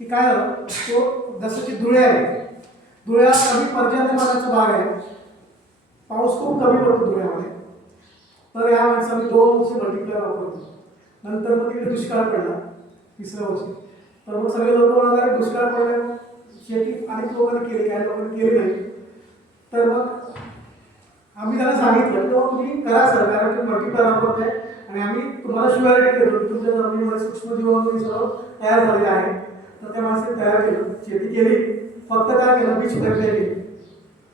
की काय झालं, तो जसं की धुळे आहे, धुळ्यात कमी पर्जन्यमानाचा भाग आहे, पाऊस खूप कमी पडतो धुळ्यामध्ये. तर या माणसाने 2 वर्ष मल्टीप्लायर वापरतो. नंतर मग तिकडे दुष्काळ पडला 3ऱ्या वर्षी. तर मग सगळे लोक म्हणाले दुष्काळ पडल्यावर शेती अनेक लोकांनी केली, काही लोकांनी केली नाही. तर मग आम्ही त्यांना सांगितलं की तुम्ही करा सर, कारण तुम्ही मल्टीप्लायर वापरताय आणि आम्ही तुम्हाला शुअरिटी देतो की तुमच्या जमिनीमध्ये सूक्ष्मजीवाणू सर्व तयार झालेले आहे. तर त्या माणसाने तयार केलं, शेती केली, फक्त काय केलं, बीज प्रक्रिया केली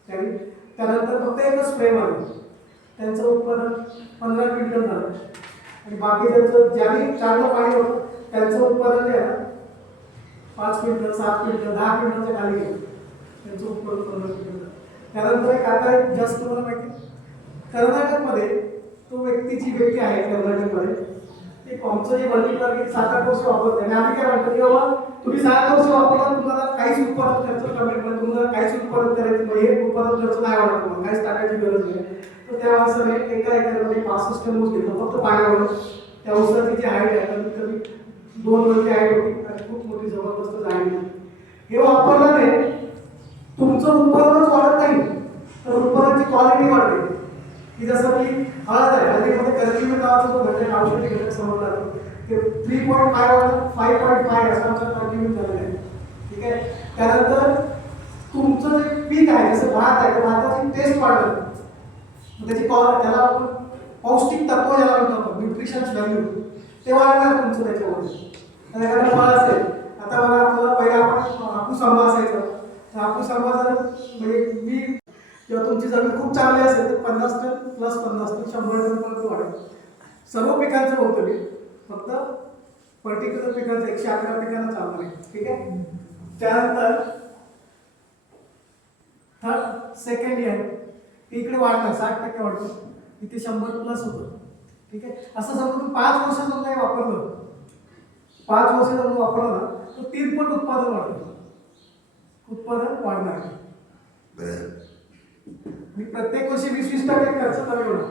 त्यांनी. त्यानंतर फक्त एकच स्प्रे मारलं, त्यांचं उत्पादन 15 क्विंटल झालं. आणि बाकी त्यांचं ज्यांनी चांगलं पाणी होतं त्यांचं उत्पादन जे आहे ना 5 क्विंटल, 7 क्विंटल, 10 क्विंटलच्या खाली गेलं त्यांचं उत्पादन 15 क्विंटल. त्यानंतर एक आता एक जास्त मला माहिती, कर्नाटकमध्ये तो व्यक्ती आहे कर्नाटकमध्ये, एक आमचं जे मल्टीप्लायर 7-8 वर्ष वापरते आणि आम्ही काय म्हणतो की बाबा तुम्ही 7 वर्ष वापरला, तुम्हाला काहीच उत्पादन खर्च कमी, म्हणजे तुम्हाला काहीच उत्पादन करायचं नाही, हे उत्पादन खर्च नाही वाटत, तुम्हाला काहीच टाकायची गरज नाही. तर त्या माणसाने एका एकरमध्ये 65 टन ऊस घेतला फक्त पाण्यावर. त्या ऊसाची जी हाईट आहे कमीत कमी 2 वर्षी हाईट होती आणि खूप मोठी जबरदस्त झाली. हे वापरल्याने तुमचं उत्पादनच वाढत नाही, तर उत्पादनाची क्वालिटी वाढते. की जसं की हळद आहे, हळदीमध्ये कर्क्युमिन नावाचा जो घटक औषधी घटक समजला जातो, ते 3.5 5.5 असं आमचं कर्क्युमिन झालेलं आहे. ठीक आहे. त्यानंतर तुमचं जे पीक आहे, जसं भात आहे, त्या भाताची टेस्ट वाढलं, त्याची त्याला आपण पौष्टिक तत्व ज्याला म्हणतो आपण, न्यूट्रिशन व्हॅल्यू, ते वाढणार तुमचं त्याच्यामध्ये. तर एखादा फळ असेल, आता बघा आपल्याला पहिला आपण हापूस आंबा असायचा, तर हापूस आंबा जर म्हणजे मी किंवा तुमची जमीन खूप चांगली असेल तर 50 टन प्लस 50 टन 100 टन पर्यंत वाढेल. सर्व पिकांचं होतं मी, फक्त पर्टिक्युलर पिकांचं 111 पिकांना चालणार आहे. ठीक आहे. त्यानंतर थर्ड सेकंड इयर इकडे वाढणार 60% वाढतं, इथे 100 प्लस होतं. ठीक आहे. असं समजा तुम्ही 5 वर्ष समजा हे वापरलं, 5 वर्ष जर वापरलं ना तर 3 पट उत्पादन वाढतं, उत्पादन वाढणार आहे. मी प्रत्येक वर्षी 20-20% खर्च कमी होणार.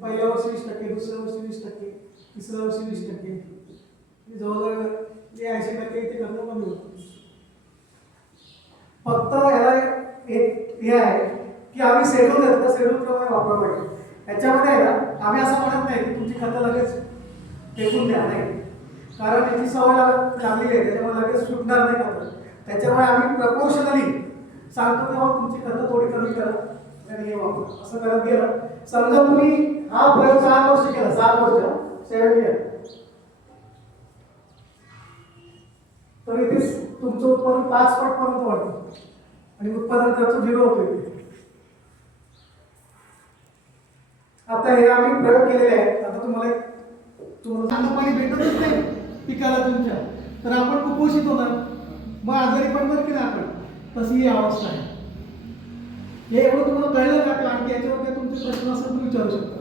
पहिल्या वर्षी 20%, दुसऱ्या वर्षी 20%, तिसऱ्या वर्षी 20%, जवळजवळ 80% इथे खर्च कमी होतो. फक्त याला एक हे आहे की आम्ही शेड्यूल देतो, त्या शेड्यूलप्रमाणे वापरला पाहिजे. याच्यामध्ये आहे ना, आम्ही असं म्हणत नाही की तुमची खतं लगेच फेकून द्या, नाही, कारण त्याची सवय लागलेली आहे, त्याच्यामुळे लगेच सुटणार नाही खतं. त्याच्यामुळे आम्ही प्रपोर्शनली सांगतो तेव्हा तुमची खतं थोडी कमी करा आणि हे वापरा. असं करत गेलं, समजा तुम्ही हा प्रयोग 7 वर्ष केला, 7 वर्ष 7 इयर, तर इथे तुमचं उत्पादन 5 पट पर्यंत वाढतं आणि उत्पादन खर्च 0 होतो. आता हे आम्ही प्रयोग केलेले आहेत. आता तुम्हाला चांगलं पाणी भेटतच नाही पिकाला तुमच्या, तर आपण कुपोषित होणार, मग आजारी पडणार की नाही आपण. तशी ही अवस्था आहे. हे एवढं तुम्हाला कळलं का प्लांट, याच्यावर काय तुमचे प्रश्न असेल तुम्ही विचारू शकता.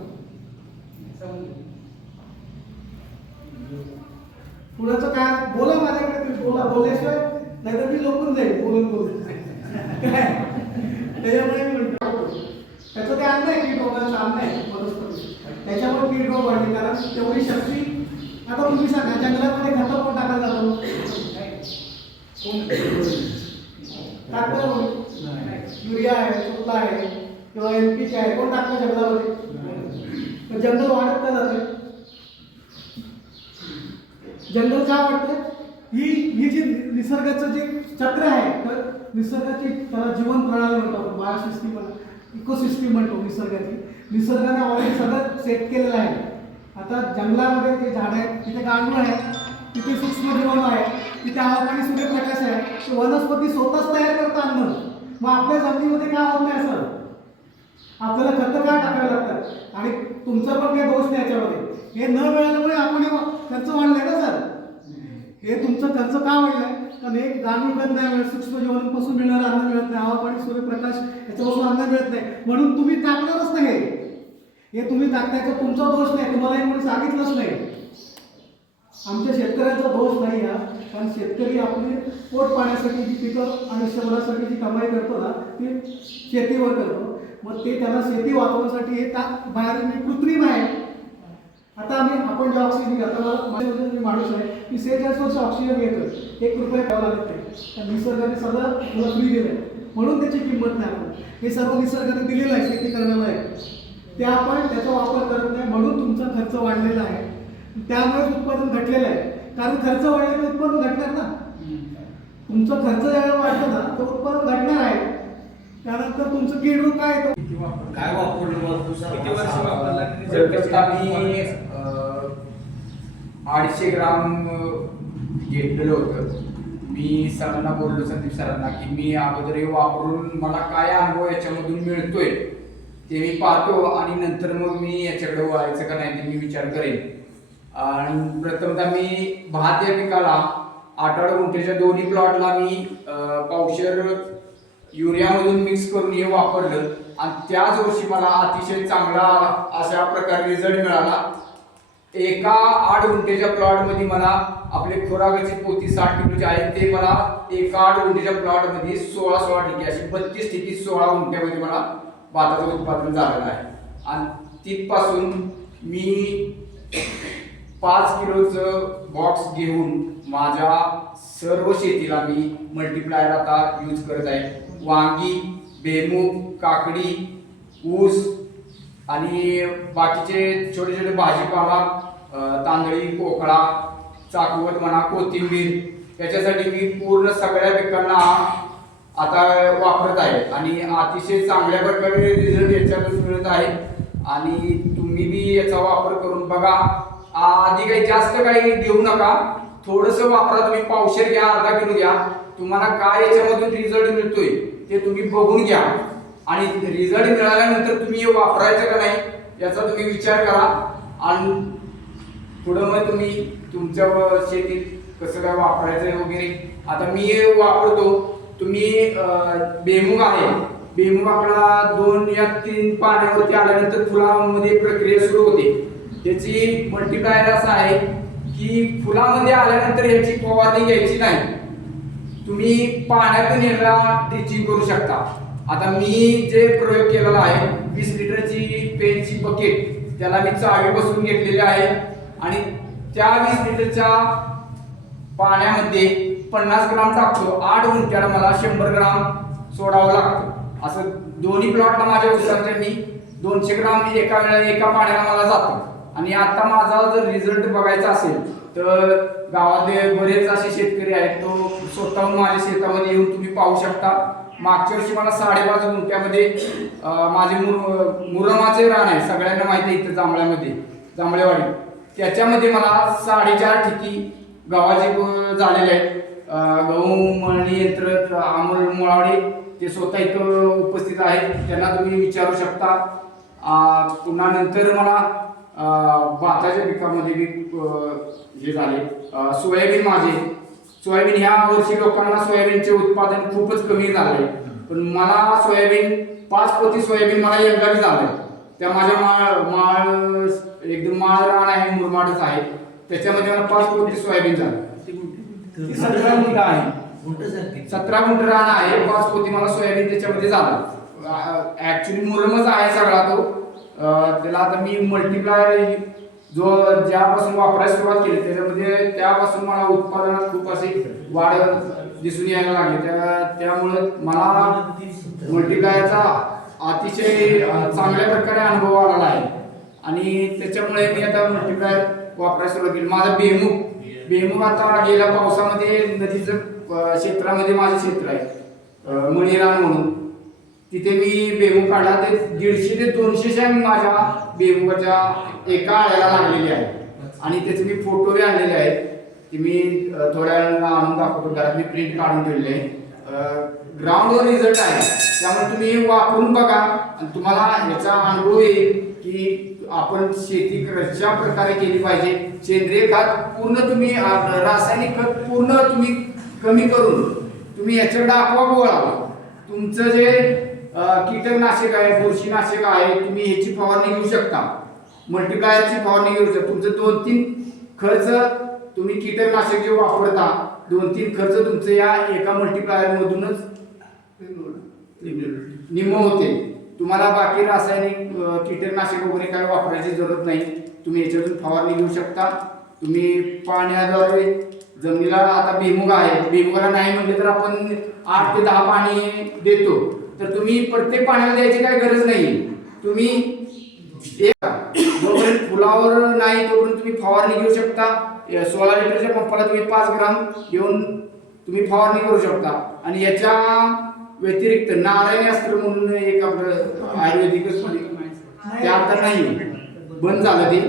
पुढचं काय बोला माझ्याकडे, तुम्ही बोला, बोलल्याशिवाय नाहीतर मी लोकून जाईल बोलून त्याच्यामुळे मी म्हणतो त्याचं ते अन्न आहे, कीड रोगाचं अन्न आहे वनस्पती, त्याच्यामुळे कीड रोग वाढले, कारण तेवढी शक्ती. आता तुम्ही सांगा जंगलामध्ये खतं कोण टाकायला जातो, टाकतो युरिया आहे, सुपला आहे किंवा NPK आहे, कोण टाकतो जंगलामध्ये. जंगल वाढत का जाते, जंगल का वाढतं, ही जी निसर्गाचं जे चक्र आहे, तर निसर्गाची त्याला जीवन प्रणाली म्हणतो आपण, बायोसिस्टीम इकोसिस्टीम म्हणतो निसर्गाची. निसर्गाने ऑलरेडी सगळं सेट केलेलं आहे. आता जंगलामध्ये जे झाड आहेत, तिथे गांडूळ आहे, तिथे सूक्ष्मजीवाणू आहे, तिथे हवा पाणी सूर्यप्रकाश आहे, ते वनस्पती स्वतःच तयार करतात अन्न. मग आपल्या जमिनीमध्ये काय होत नाही, असं आपल्याला खतं काय टाकावे लागतात. आणि तुमचा पण काही दोष नाही याच्यामध्ये, हे न मिळाल्यामुळे आपण खर्च वाढलाय ना सर. हे तुमचं खर्च का वाढलाय, कारण एक गांडूळ खत नाही मिळत, सूक्ष्मजीवाणूंपासून मिळणारं अन्न मिळत नाही, हवा पाणी सूर्यप्रकाश याच्यापासून अन्न मिळत नाही, म्हणून तुम्ही टाकणारच नाही. हे तुम्ही टाकतायचं तुमचा दोष नाही, तुम्हाला कोणी सांगितलंच नाही. आमच्या शेतकऱ्यांचा दोष नाही हा, कारण शेतकरी आपली पोट पाण्यासाठी जी पिकं आयुष्यभरासाठी जी कमाई करतो ना, ती शेतीवर करतो. मग ते त्यांना शेती वाचवण्यासाठी हे बाहेर कृत्रिम आहे. आता आपण जे ऑक्सिजन घेतो, माझ्या माणूस आहे की 46 वर्ष ऑक्सिजन घेतो, 1 रुपया काही द्यावं लागत नाही, तर निसर्गाने सगळं तुला फ्री दिलं आहे म्हणून त्याची किंमत नाही. आपण हे सर्व निसर्गाने दिलेलं आहे शेती करण्याला आहे, ते आपण त्याचा वापर करत नाही म्हणून तुमचा खर्च वाढलेला आहे. त्यामुळेच उत्पादन घटलेलं आहे, कारण खर्च वाढल्याने उत्पादन घटणार ना. तुमचा खर्च ज्यावेळेला वाढतो ना तर उत्पादन घटणार आहे. त्यानंतर तुमचं कीड रोग काय येतो, काय वापरलं किती वर्ष वापरला? मी 250 ग्राम घेतलेलं होतं. मी सरांना बोललो, संदीप सरांना, की मी अगोदर हे वापरून मला काय अनुभव याच्यामधून मिळतोय ते मी पाहतो आणि नंतर मग मी याच्याकडे वळायचं का नाही ते मी विचार करेन. आणि प्रथमतः मी भात या पिकाला 8 गुंठेच्या दोन्ही प्लॉटला मी पावशेर युरियामधून मिक्स करून हे वापरलं आणि त्याच वर्षी मला अतिशय चांगला अशा प्रकारे रिझल्ट मिळाला. एका 8 गुंठेच्या प्लॉटमध्ये मला आपले खोराकाची पोती 60 किलोची आहे ते मला एका 8 गुंठेच्या प्लॉटमध्ये 16 ठिके अशी 32 ठिकी 16 गुंठ्यामध्ये मला भाताचं उत्पादन झालेलं आहे. आणि तिथपासून मी 5 किलोचं बॉक्स घेऊन माझ्या सर्व शेतीला मी मल्टीप्लायर आता यूज करत आहे. वांगी, बेमूग, काकडी, ऊस आणि बाकीचे छोटे छोटे भाजीपाला, तांदळी, पोकळा, चाकवत म्हणा, कोथिंबीर याच्यासाठी मी पूर्ण सगळ्या पिकांना आता वापरत आहे आणि अतिशय चांगल्या प्रकारे रिझल्ट याच्यातून मिळत आहे. आणि तुम्ही बी याचा वापर करून बघा. आधी काही जास्त काही देऊ नका, थोडंसं वापरा. तुम्ही पावशेर घ्या, अर्धा किलो घ्या, तुम्हाला काय याच्यामधून रिझल्ट मिळतोय ते तुम्ही बघून घ्या आणि रिझल्ट मिळाल्यानंतर तुम्ही हे वापरायचं का नाही याचा तुम्ही विचार करा आणि पुढं मग तुम्ही तुमच्या शेतीत कसं काय वापरायचं वगैरे. आता मी हे वापरतो. तुम्ही बेमूग आहे, बेमूग आपला 2 या 3 पाण्यावरती आल्यानंतर फुलामध्ये प्रक्रिया सुरू होते. याची मल्टीप्लायर असं आहे की फुलामध्ये आल्यानंतर याची फवारणी घ्यायची नाही, तुम्ही पाण्यातून याला ड्रिचिंग करू शकता. आता मी जे प्रयोग केलेला आहे 20 लिटरची पेनची बकेट त्याला मी चावी बसवून घेतलेली आहे आणि त्या 20 लिटरच्या पाण्यामध्ये 50 ग्राम टाकतो. 8 गुंठ्याला मला 100 ग्राम सोडावं लागतं. असं दोन्ही प्लॉटला माझ्या उसाच्या मी 200 ग्राम एका पाण्याला मला जातं. आणि आता माझा जर रिझल्ट बघायचा असेल तर गावातले बरेच असे शेतकरी आहेत, तो स्वतःहून माझ्या शेतामध्ये येऊन तुम्ही पाहू शकता. मागच्या वर्षी मला 5.5 गुंठ्यामध्ये माझे मुरमाचे रान आहे, सगळ्यांना माहिती आहे इथं जांभळ्यामध्ये, जांभळेवाडी, त्याच्यामध्ये मला 4.5 ठिकी गव्हाचे झालेले आहेत. गहू मळणी यंत्र अमोल मुळावडे ते स्वतः इथं उपस्थित आहेत, त्यांना तुम्ही विचारू शकता. पुन्हा नंतर मला भाताच्या पिकामध्ये मी हे झाले सोयाबीन. सोयाबीन ह्या वर्षी लोकांना सोयाबीनचे उत्पादन खूपच कमी झाले, पण मला सोयाबीन 5 पोती सोयाबीन मला यंदा झालंय. त्या माझ्या माळ एकदम माळ रान आहे, मुरमाडच आहे, त्याच्यामध्ये मला 5 पोती सोयाबीन झालं. 17 गुंठ आहे, 17 गुंठ रान आहे, 5 पोती मला सोयाबीन त्याच्यामध्ये झालं. ऍक्च्युली मुरमच आहे सगळा तो. त्याला आता मी मल्टीप्लायर जो ज्यापासून वापरायला सुरुवात केली त्याच्यामध्ये त्यापासून मला उत्पादनात खूप अशी वाढ दिसून यायला लागली. त्यामुळे मला मल्टीप्लायरचा अतिशय चांगल्या प्रकारे अनुभव आलेला आहे आणि त्याच्यामुळे मी आता मल्टीप्लायर वापरायला सुरुवात केली. माझा बेमूग आता गेल्या पावसामध्ये नदीचं क्षेत्रामध्ये माझे क्षेत्र आहे मणिरान म्हणून, तिथे मी बेमूग काढला. ते 150 ते 200 शेंग माझ्या बेमुगाच्या एका आळ्याला लागलेली आहे आणि त्याचे मी फोटो बी आणलेले आहेत, ते मी थोड्या वेळाला आणून दाखवतो. घरात मी प्रिंट काढून ठेवले आहे. ग्राउंडवर रिझल्ट आहे, त्यामुळे तुम्ही वापरून बघा आणि तुम्हाला याचा अनुभव येईल की आपण शेती कशा प्रकारे केली पाहिजे. सेंद्रिय खत पूर्ण तुम्ही, रासायनिक खत पूर्ण तुम्ही कमी करून तुम्ही याच्याकडे आपोआप वळावा. तुमचं जे कीटकनाशक आहे, बुरशीनाशक आहे, तुम्ही ह्याची फवारणी घेऊ शकता, मल्टीप्लायरची फवारणी घेऊ शकता. तुमचं 2-3 खर्च तुम्ही कीटकनाशक जे वापरता 2-3 खर्च तुमचं या एका मल्टीप्लायर मधूनच निम्म होते. तुम्हाला बाकी रासायनिक कीटकनाशक वगैरे काय वापरायची जरूरत नाही. तुम्ही याच्यातून फवारणी घेऊ शकता. तुम्ही पाण्याद्वारे जमिनीला आता भुईमुग आहे, भुईमुगाला नाही म्हणले तर आपण 8 ते 10 पाणी देतो, तर तुम्ही प्रत्येक पाण्याला द्यायची काही गरज नाही. तुम्ही जोपर्यंत फुलावर नाही तोपर्यंत तुम्ही फवारणी घेऊ शकता. 16 लिटरच्या पंपाला तुम्ही 5 ग्राम घेऊन तुम्ही फवारणी करू शकता. आणि याच्या व्यतिरिक्त नारायणी अस्त्र म्हणून एक आपलं आयुर्वेदिकच ते आता नाही, बंद झालं ते.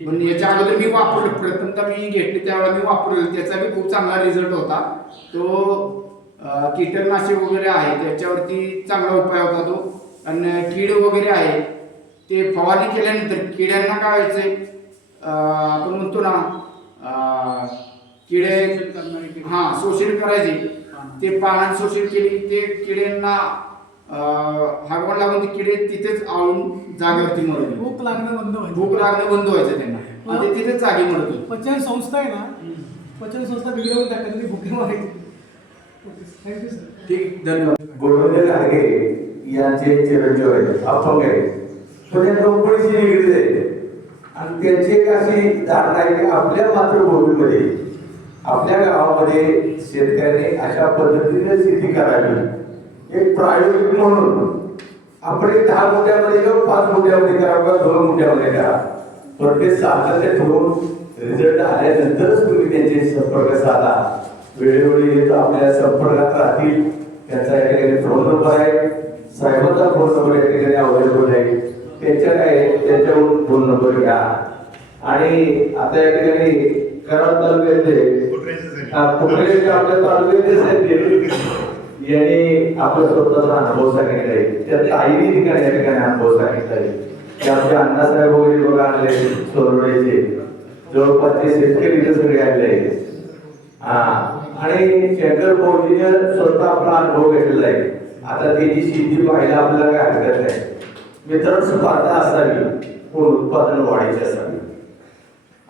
पण याच्या अगोदर मी वापरलं, प्रथमतः मी घेतले त्यावेळेला मी वापरलं, त्याचा बी खूप चांगला रिझल्ट होता. तो कीटकनाशक वगैरे आहे त्याच्यावरती चांगला उपाय होता तो. आणि कीड वगैरे आहे ते फवारणी केल्यानंतर किड्यांना काय व्हायचंय, आपण म्हणतो ना किडे शोषण करायचे, ते पानांत शोषण केली, ते किड्यांना हागवण लागून ते किडे तिथेच आळून जागेवरती मरत होते. भूक लागणं बंद व्हायचं, भूक लागणं बंद व्हायचं त्यांना, आणि ते तिथेच जागी मरत होते. पचन संस्था आहे ना, पचन संस्था बिघडवून टाकली तरी भुके मारायची. Thank you sir. ठीक, धन्यवाद. गोविंद घागे यांचे चिरंजीव आहेत, अपंग आहेत, पण त्या कंपनीची निगडीत आहे. आणि त्यांची एक अशी धारणा आहे की आपल्या मातृभूमीमध्ये, आपल्या गावामध्ये शेतकऱ्यांनी अशा पद्धतीने शेती करावी. एक प्रायोगिक म्हणून आपण एक 10 गुंठ्यामध्ये किंवा 5 गुंठ्यामध्ये करा किंवा 2 गुंठ्यामध्ये करा, पण ते सातत्य ठेवून रिझल्ट आल्यानंतरच तुम्ही त्यांचे संपर्क साधा. वेळोवेळी येतो आपल्या संपर्कात राहतील. त्यांचा या ठिकाणी फोन नंबर आहे, साहेबांचा फोन नंबर या ठिकाणी अवेलेबल आहे. त्यांच्या काय त्यांच्याकडून फोन नंबर घ्या. आणि आता या ठिकाणी कराड तालुक्यातले कुठले आपल्या तालुक्यातले साहेब यांनी आपला स्वतःचा अनुभव सांगितला आहे. त्या ताईने ठिकाणी या ठिकाणी अनुभव सांगितला आहे की आमचे अण्णासाहेब वगैरे बघा आणले सोरवडेचे, जवळपासचे शेतकरी इथे सगळे आणले आहेत. आणि शंकर भाऊजीने स्वतः आपला अनुभव घेतलेला आहे. आता त्याची शेती पाहायला आपल्याला काय हरकत नाही. मित्रांनो, स्पर्धा असावी, पण उत्पादन वाढायचे असावी.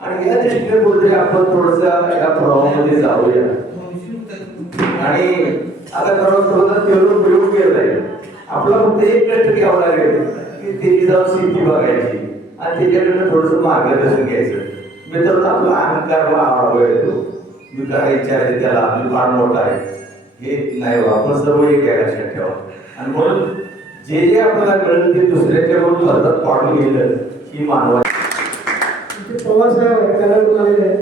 आणि या दृष्टीने बोलतोय आपण थोडस या प्रवाहामध्ये जाऊया. आणि आता थोडा प्रयोग केलाय. आपला फक्त एक कष्ट घ्यावं लागेल की त्याची जाऊन शेती बघायची आणि त्याच्याकडनं थोडस मार्गदर्शन घ्यायचं. मित्रांनो, आपला अहंकार वाढवा येतो. मी काय विचारायचे त्याला आपली फार मोठा आहे हे नाही, आपण सर्व एक लक्षात ठेवा. आणि म्हणून जे जे आपल्याला कळलं ते दुसऱ्याच्या म्हणून भारतात पाडून गेलं ही मानवा. पवार साहेब आहे, त्याला आलेले आहे,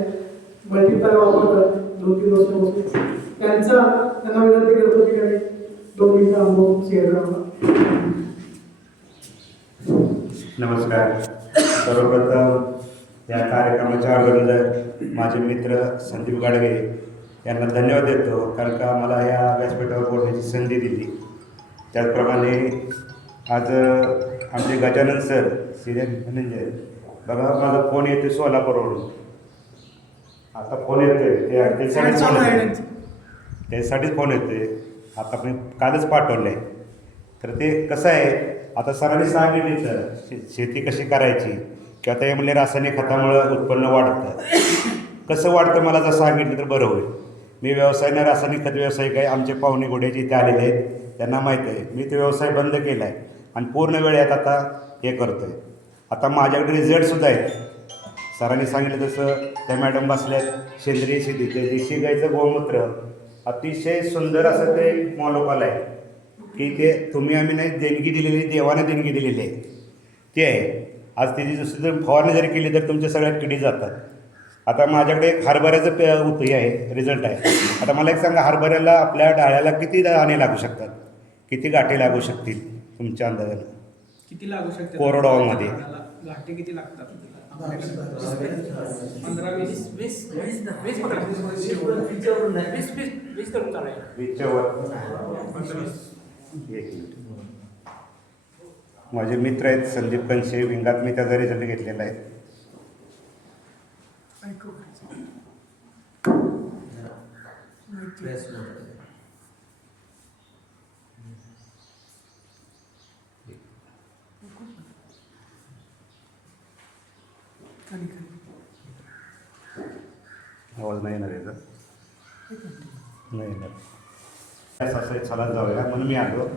मल्टीप्लाय वापरतात 2-3 वर्षापासून. त्यांना विनंती करतो की काही 2 मिनिटं अनुभव शेअर करा. नमस्कार. सर्वप्रथम या कार्यक्रमाचे ऑर्गनायझर माझे मित्र संदीप गाडगे यांना धन्यवाद देतो, कारण का मला या व्यासपीठावर बोलण्याची संधी दिली. त्याचप्रमाणे आज आमचे गजानन सर सिनियर मॅनेजर, बघा माझा फोन येतो सोलापूरवरून, आता फोन येतोय त्यासाठीच फोन येतोय. आता मी कालच पाठवलं आहे. तर ते कसं आहे, आता सरांनी सांगितले तर शेती कशी करायची, किंवा ते म्हणले रासायनिक खतामुळं उत्पन्न वाढतं. कसं वाढतं मला जर सांगितलं तर बरं होईल. मी व्यवसायानं रासायनिक खत व्यावसायिक आहे. आमचे पाहुणे घोड्याचे इथे आलेले आहेत, त्यांना माहीत आहे. मी ते व्यवसाय बंद केला आहे आणि पूर्ण वेळेत आता हे करतो आहे. आता माझ्याकडे रिझल्टसुद्धा आहेत. सरांनी सांगितलं तसं त्या मॅडम बसल्यात, सेंद्रिय शेतीचे देशी गाईचं गोमूत्र अतिशय सुंदर असं ते मोलोपाल आहे की ते तुम्ही आम्ही नाही देणगी दिलेली, देवाने देणगी दिलेली आहे ते आहे. आज त्याची दुसरी जर फवारणी जरी केली तर तुमच्या सगळ्या किडी जातात. आता माझ्याकडे एक हरभऱ्याचं हे आहे, रिझल्ट आहे. आता मला एक सांगा, हरभऱ्याला आपल्या डाळ्याला किती दाणे लागू शकतात, किती गाठी लागू शकतील तुमच्या अंदाजानं? किती लागू शकते कोरडवाहूमध्ये गाठी किती लागतात? 20 माझे मित्र आहेत संदीप कंशे विंगात, मी त्याचा रिझल्ट घेतलेला आहे. आवाज नाही येणार याचा, नाही येणार. असं चला जाऊया म्हणून मी आलो.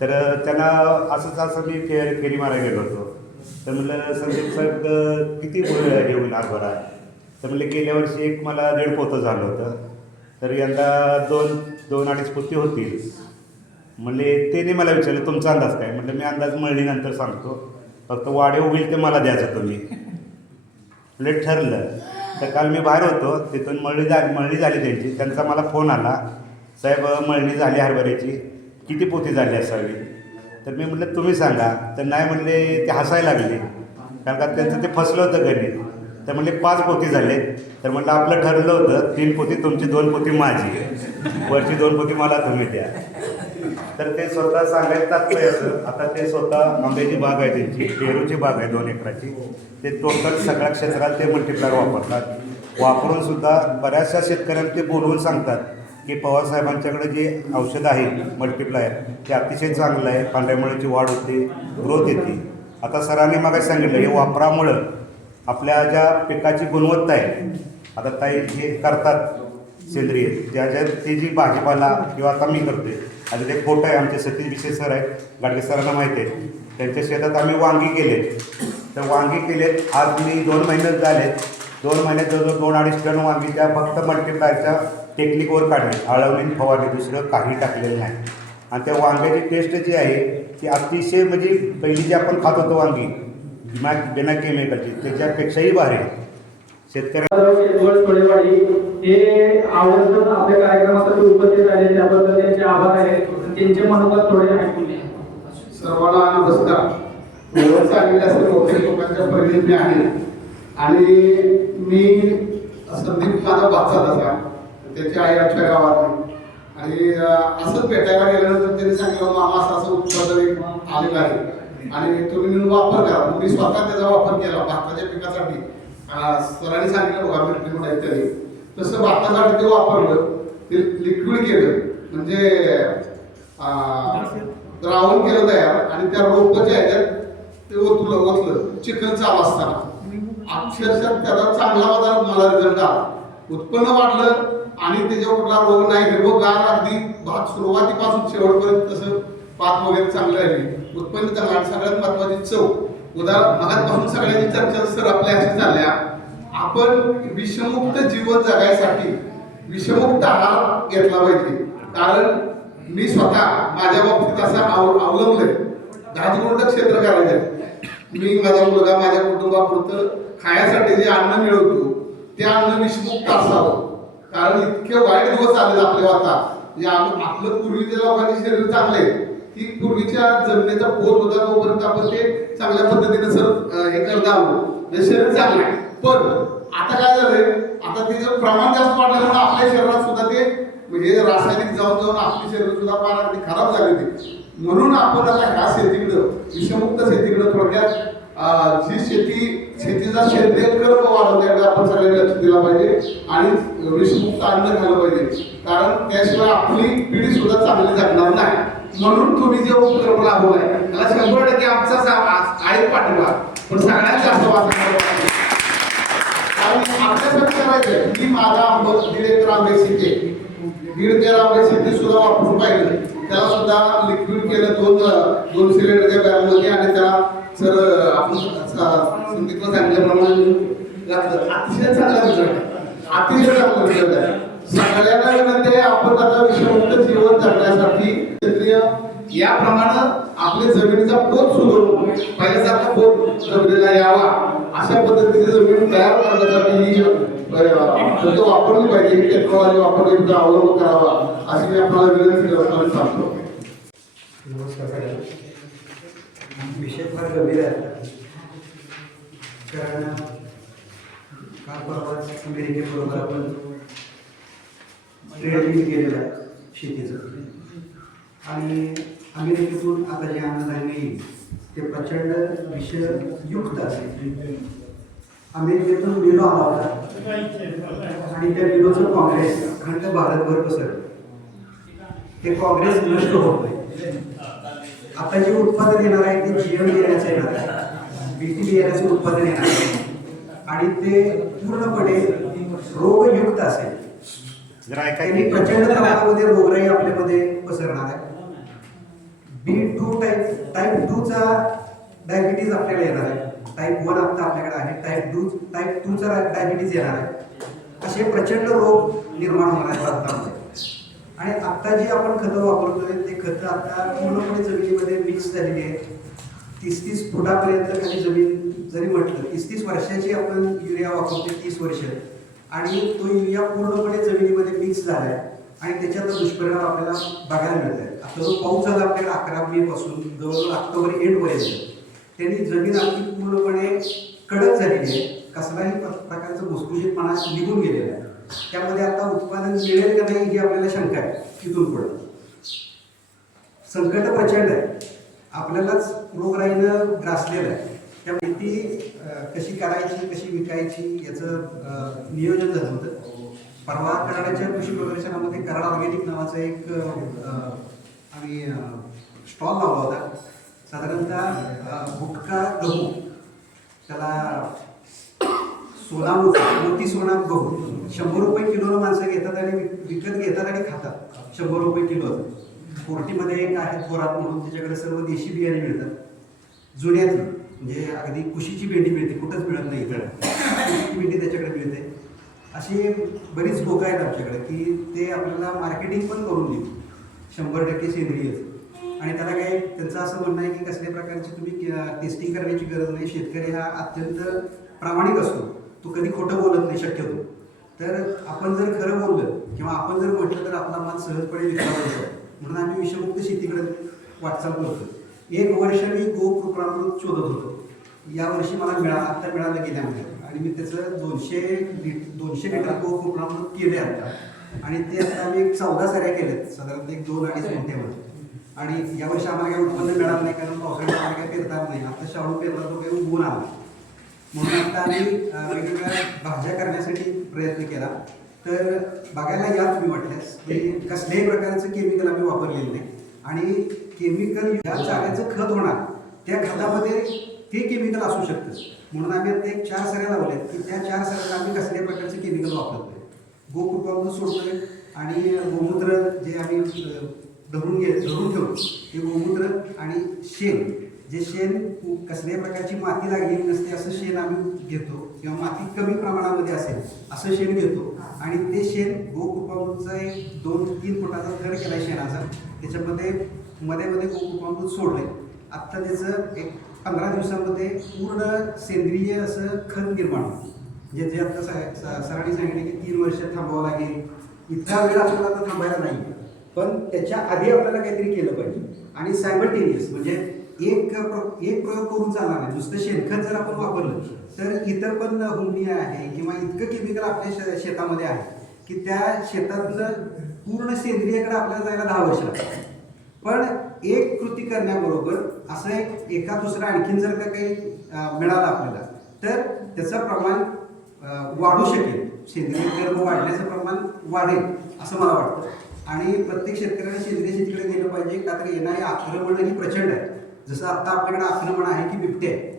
तर त्यांना असं मी फेरी मारायला गेलो होतो. तर म्हटलं संदीप साहेब किती हे होईल हरभरा, तर म्हणजे गेल्या वर्षी एक मला 1.5 पोतं झालं होतं, तर यंदा 2-2.5 पोती होतील. म्हणले त्याने मला विचारलं तुमचा अंदाज काय, म्हटलं मी अंदाज मळणीनंतर सांगतो, फक्त वाढीव होईल ते मला द्यायचं तुम्ही. म्हणजे ठरलं. तर काल मी बाहेर होतो, तिथून मळणी झाली त्यांची. त्यांचा मला फोन आला, साहेब मळणी झाली हरभऱ्याची, किती पोती झाली असावी. तर मी म्हटलं तुम्ही सांगा. तर नाही म्हणले, ते हसायला लागले, कारण का त्यांचं ते फसलं होतं गणित. तर म्हणले 5 पोती झाले. तर म्हटलं आपलं ठरलं होतं 3 पोती तुमची, 2 पोती माझी, वरची 2 पोती मला तुम्ही द्या. तर ते स्वतः सांगायचं तात्पर्य असं, आता ते स्वतः आंब्याची बाग आहे त्यांची, पेरूची बाग आहे 2 एकराची. ते टोटल सगळ्या क्षेत्रात ते मल्टिप्लायर वापरतात. वापरून सुद्धा बऱ्याचशा शेतकऱ्यांना ते बोलवून सांगतात की पवारसाहेबांच्याकडे जे औषध आहे मल्टिप्लायर ते अतिशय चांगलं आहे, पांढऱ्या मुळ्याची वाढ होते, ग्रोथ येते. आता सरांनी मग सांगितलं, हे वापरामुळं आपल्या ज्या पिकाची गुणवत्ता आहे, आता ताई जे करतात सेंद्रिय, ज्या ते जी भाजीपाला किंवा आता मी करतोय, आता ते खोटं आहे, आमचे सतीश विशेष सर आहेत, गाडगे सरांना माहीत आहे, त्यांच्या शेतात आम्ही वांगी केले. तर वांगी केलेत, आज मी 2 महिन्यात झालेत, 2 महिन्यात जवळजवळ 2-2.5 टन वांगी त्या फक्त मल्टिप्लायरच्या टेक्निकवर काढले, आळवणी फवारणी, दुसरं काही टाकलेलं नाही. आणि त्या वांग्याची टेस्ट जी आहे ती अतिशय, म्हणजे पहिली जी आपण खात होतो वांगी बिना केमिकलची, त्याच्यापेक्षाही भारी आहे. शेतकरी हे आवर्जून आपल्या कार्यक्रमासाठी उपस्थित झाले, त्याबद्दल त्यांचे आभार आहेत. त्यांचे मनोगत थोडे ऐकून घ्या. सर्वांना नमस्कार. व्यवस्था आलेल्या सर्व मोठ्या लोकांच्या परिणिती आहे आणि मी संदीप माझा बाचा तसा, त्याची आई आमच्या गावात आहे. आणि असंच भेटायला गेल्यानंतर त्यांनी सांगितलं मामा असं उत्पादन एक आलेलं आहे आणि तुम्ही म्हणून वापर करा. मी स्वतः त्याचा वापर केला भाताच्या पिकासाठी. सरांनी सांगितलं बघा मिळते इत्यादी, तसं भातासाठी ते वापरलं, ते लिक्विड केलं, म्हणजे द्रावण केलं तयार आणि त्या रोपाच्या ह्याच्यात ते ओतलं चिखल चालू असताना. अक्षरशः त्याचा चांगला मला रिझल्ट आला, उत्पन्न वाढलं आणि त्याच्यावर कुठला रोग नाही, हिरवगार अगदी भात सुरुवातीपासून शेवटपर्यंत तसं पात वगैरे चांगलं राहिली, उत्पन्न चांगलं. आणि सगळ्यात महत्वाची चव, मगापासून सगळ्यांची चर्चा सर आपल्या अशी चालल्या, आपण विषमुक्त जीवन जगायसाठी विषमुक्त आहार घेतला पाहिजे. कारण मी स्वतः माझ्या बाबतीत असं अवलंबलंय, 10 गुंठ क्षेत्र करायचं. मी माझा मुलगा माझ्या कुटुंबापुरतं खाण्यासाठी जे अन्न मिळवतो ते अन्न विषमुक्त असावं. कारण इतके वाईट दिवस आले आपल्या आता, म्हणजे आपलं पूर्वीच्या लोकांचे शरीर चांगले, की पूर्वीच्या जमिनीचा पोत होता तोपर्यंत आपण ते चांगल्या पद्धतीने सर हे करता आलो, शरीर चांगलं आहे. पण आता काय झालंय, आता त्याचं प्रमाण जास्त वाढल्यामुळे आपल्या शरीरात सुद्धा ते म्हणजे रासायनिक जाऊन आपली शरीर सुद्धा फार अगदी खराब झाली होती. म्हणून आपण आता ह्या शेतीकडं, विषमुक्त शेतीकडं थोडक्यात जी शेतीचा सेंद्रिय कर्म वाढवण्याकडे आपण सगळ्यांनी लक्ष दिलं पाहिजे आणि विषमुक्त अन्न खाल्लं पाहिजे. कारण त्याशिवाय आपली पिढी सुद्धा चांगली जगणार नाही. म्हणून तुम्ही जे उपक्रम राबवलाय त्याला 100% आमचा आहे पाठिंबा, पण सगळ्यात जास्त वाचणार आपल्यासाठी करायचंय. मी माझा आंबा 1.5 एकर आंबे शेती, 1.5 एकर आंबे शेती सुद्धा वापरून पाहिलं, त्याला सुद्धा लिक्विड केलं 2 सिलेंडरच्या बॅगमध्ये आणि त्याला सर आपण संदीपला सांगितल्याप्रमाणे घातलं. अतिशय चांगला रिझल्ट, अतिशय चांगला रिझल्ट आहे. सगळ्यांना विनंती आहे, आपण आता विषमुक्त जीवन जगण्यासाठी सेंद्रिय याप्रमाणे आपल्या जमिनीचा पोत सुधारून पहिल्यासारखा पोत जमिनीला यावा अशा पद्धतीची जमीन तयार करण्यासाठी ही वापरली पाहिजे, टेक्नॉलॉजी वापरली, अवलंब करावा अशी मी आपल्याला विनंती करताना सांगतो. नमस्कार सगळ्यांना. विषय फार गंभीर आहे, कारण काल परवाच अमेरिकेबरोबर आपण ट्रेनिंग केलेलं आहे शेतीचं, आणि अमेरिकेतून आता जे अन्नधान्य येईल ते प्रचंड विषयुक्त असेल. अमेरिकेतून लिलो आला होता आणि त्या लिलोचं काँग्रेस अखंड भारतभर पसरलं. ते काँग्रेस नष्ट होत नाही. आता जे उत्पादन येणार आहे ते जीवन बियाण्याचं येणार आहे, बीटी बियाण्याचं उत्पादन येणार आहे आणि ते पूर्णपणे रोगयुक्त असेल. त्यांनी प्रचंड प्रमाणामध्ये रोगराई आपल्यामध्ये पसरणार आहे. B2 टाईप 2चा डायबिटीज आपल्याला येणार आहे. टाईप 1 आता आपल्याकडे आहे, टाईप 2चा डायबिटीज येणार आहे. असे प्रचंड रोग निर्माण होणार आहेत भारतामध्ये. आणि आत्ता जी आपण खतं वापरतोय ते खतं आता पूर्णपणे जमिनीमध्ये मिक्स झालेली आहेत. 30-30 फुटापर्यंत खाली जमीन जरी म्हटलं, 30-30 वर्षाची आपण युरिया वापरतोय, 30 वर्ष, आणि तो युरिया पूर्णपणे जमिनीमध्ये मिक्स झाला आहे आणि त्याच्यात दुष्परिणाम आपल्याला बघायला मिळत आहे. आता जो पाऊस झाला आपल्याकडे 11 मे पासून जवळजवळ ऑक्टोबर एंडपर्यंत, त्यांनी जमीन अगदी पूर्णपणे कडक झालेली आहे. कसलाही प्रकारचं भुसभुशीतपणा निघून गेलेला आहे. त्यामध्ये आता उत्पादन मिळेल का नाही ही आपल्याला शंका आहे. तिथून पुढे संकट प्रचंड आहे, आपल्यालाच रोगराईनं ग्रासलेलं आहे. त्यामुळे ती कशी करायची, कशी विकायची याचं नियोजन झालं होतं. परवा कराडाच्या कृषी प्रदर्शनामध्ये कराड ऑर्गॅनिक नावाचा एक आम्ही स्टॉल लावला होता. साधारणतः गुटखा गहू, त्याला मोती सोना गहू 100 रुपये किलोनं माणसं घेतात आणि विकत घेतात आणि खातात. 100 रुपये किलो. कोर्टीमध्ये एक आहे थोरात म्हणून, त्याच्याकडे सर्व देशी बियाणे मिळतात, जुन्यातली, म्हणजे अगदी कुशीची भेंडी मिळते, कुठंच मिळत नाही इकडं. कुशीची भेंडी त्याच्याकडे मिळते. अशी बरीच लोकं आहेत आमच्याकडे की ते आपल्याला मार्केटिंग पण करून देतील 100% सेंद्रिय. आणि त्याला काही त्यांचं असं म्हणणं आहे की कसल्या प्रकारची तुम्ही टेस्टिंग करण्याची गरज नाही. शेतकरी हा अत्यंत प्रामाणिक असतो, तो कधी खोटं बोलत नाही शक्यतो. तर आपण जर खरं बोललं किंवा आपण जर म्हटलं तर आपला माल सहजपणे विकला जातो. म्हणून आम्ही विषमुक्त शेतीकडे वाटचाल करतो. 1 वर्ष मी गोकृपामृत शोधत होतो. यावर्षी मला आत्ता मिळालं गेल्यामध्ये, आणि मी त्याचं 200 लिटर गोकृपामृत केले आता. आणि ते आता आम्ही 14 सऱ्या केल्यात, साधारणतः 2-2.5 गुंठ्यामध्ये. आणि यावर्षी आम्हाला काही उत्पन्न मिळालं नाही, कारण पावसाळ्यात आम्हाला काही पेरता नाही. आता शाळू पेरला तो काही उगवून आला. म्हणून आता आम्ही वेगवेगळ्या भाज्या करण्यासाठी प्रयत्न केला. तर बघायला या तुम्ही वाटल्यास की कसल्याही प्रकारचं केमिकल आम्ही वापरलेलं नाही. आणि केमिकल या चाऱ्याचं खत होणार, त्या खतामध्ये ते केमिकल असू शकतं. म्हणून आम्ही आता एक 4 सऱ्या लावल्यात की त्या 4 सऱ्याला आम्ही कसल्याही प्रकारचं केमिकल वापरत नाही. गोकृपामृत सोडतोय आणि गोमूत्र जे आम्ही धरून ठेवतो ते गोमूत्र, आणि शेण, जे शेण कसल्याही प्रकारची माती लागलेली नसते असं शेण आम्ही घेतो, किंवा माती कमी प्रमाणामध्ये असेल असं शेण घेतो. आणि ते शेण गोकृपामृतचा एक 2-3 फुटाचा थर केला शेणाचा, त्याच्यामध्ये मध्ये गोकृपामृत सोडलंय. आत्ता त्याचं एक 15 दिवसामध्ये पूर्ण सेंद्रिय असं खत निर्माण होतं. जे आता सरांनी सांगितले की 3 वर्ष थांबावं लागेल. इतका वेळ आपल्याला आता थांबायला नाही, पण त्याच्या आधी आपल्याला काहीतरी केलं पाहिजे. आणि सायमल्टेनियस म्हणजे एक प्रयोग करून चालणार नाही. नुसतं शेणखत जर आपण वापरलं तर इतर पण हुंडी आहे किंवा इतकं केमिकल आपल्या शेतामध्ये आहे की त्या शेतातलं पूर्ण सेंद्रियकडे आपल्याला जायला 10 वर्ष लागतात. पण एक कृती करण्याबरोबर असं एका दुसरा आणखीन जर का काही मिळालं आपल्याला तर त्याचं प्रमाण वाढू शकेल. सेंद्रिय कर्म वाढण्याचं प्रमाण वाढेल असं मला वाटतं. आणि प्रत्येक शेतकऱ्याने सेंद्रिय शेतीकडे गेलं पाहिजे. का तर येणारी आक्रमण ही प्रचंड आहे. जसं आता आपल्याकडे आक्रमण आहे की बिबटे आहे.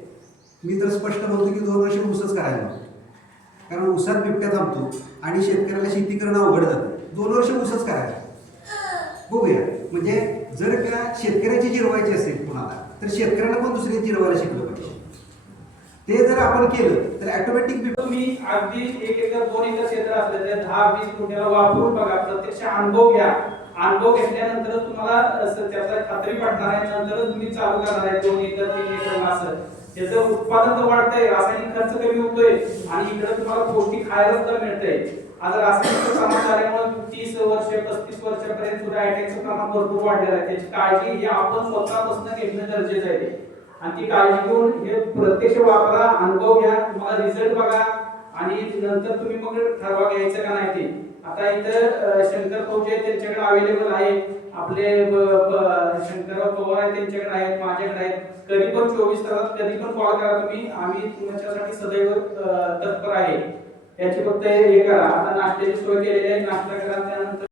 मी तर स्पष्ट बोलतो की 2 वर्ष ऊसच करायला, कारण ऊसात बिबट्या थांबतो आणि शेतकऱ्याला शेती करणं अवघड जातं. 2 वर्ष ऊसच करायला बघूया. म्हणजे जर का शेतकऱ्याची जिरवायची असेल कुणाला, तर शेतकऱ्यांना पण दुसऱ्या जिरवायला शिकलं पाहिजे. ते जर आपण केलं तर ऑटोमॅटिक तुम्ही अगदी 1 एकर 2 एकर क्षेत्र असलं तर 10-20 गुंठ्याला वापरून बघा, प्रत्यक्ष अनुभव घ्या. अनुभव घेतल्यानंतर तुम्हाला त्याचा खात्री पडणार आहे. नंतर तुम्ही चालू करणार आहे 2 एकर 3 एकर असं. त्याचं उत्पादन तर वाढतंय, रासायनिक खर्च कमी होतोय, आणि इकडे तुम्हाला पौष्टिक खायला सुद्धा मिळतंय. आता रासायनिक प्रमाण झाल्यामुळे 30 वर्ष 35 वर्षापर्यंत सुद्धा अटॅकचं प्रमाण भरपूर वाढलेलं आहे. त्याची काळजी ही आपण स्वतःपासून घेणं गरजेचं आहे. आणि ती काळजी घेऊन हे प्रत्यक्ष वापरा, अनुभव घ्या, तुम्हाला रिझल्ट बघा, आणि नंतर तुम्ही मग ठरवा घ्यायचं का नाही ते. आता इथं शंकर फौजे त्यांच्याकडे अवेलेबल आहे, आपले शंकरराव पवार आहेत त्यांच्याकडे आहेत, माझ्याकडे आहेत. कधी पण 24 तासात कधी पण कॉल करा तुम्ही, आम्ही तुमच्यासाठी सदैव तत्पर आहे. याची फक्त हे करा. आता नाश्त्याची सोय केलेली आहे, नाश्ता करा, त्यानंतर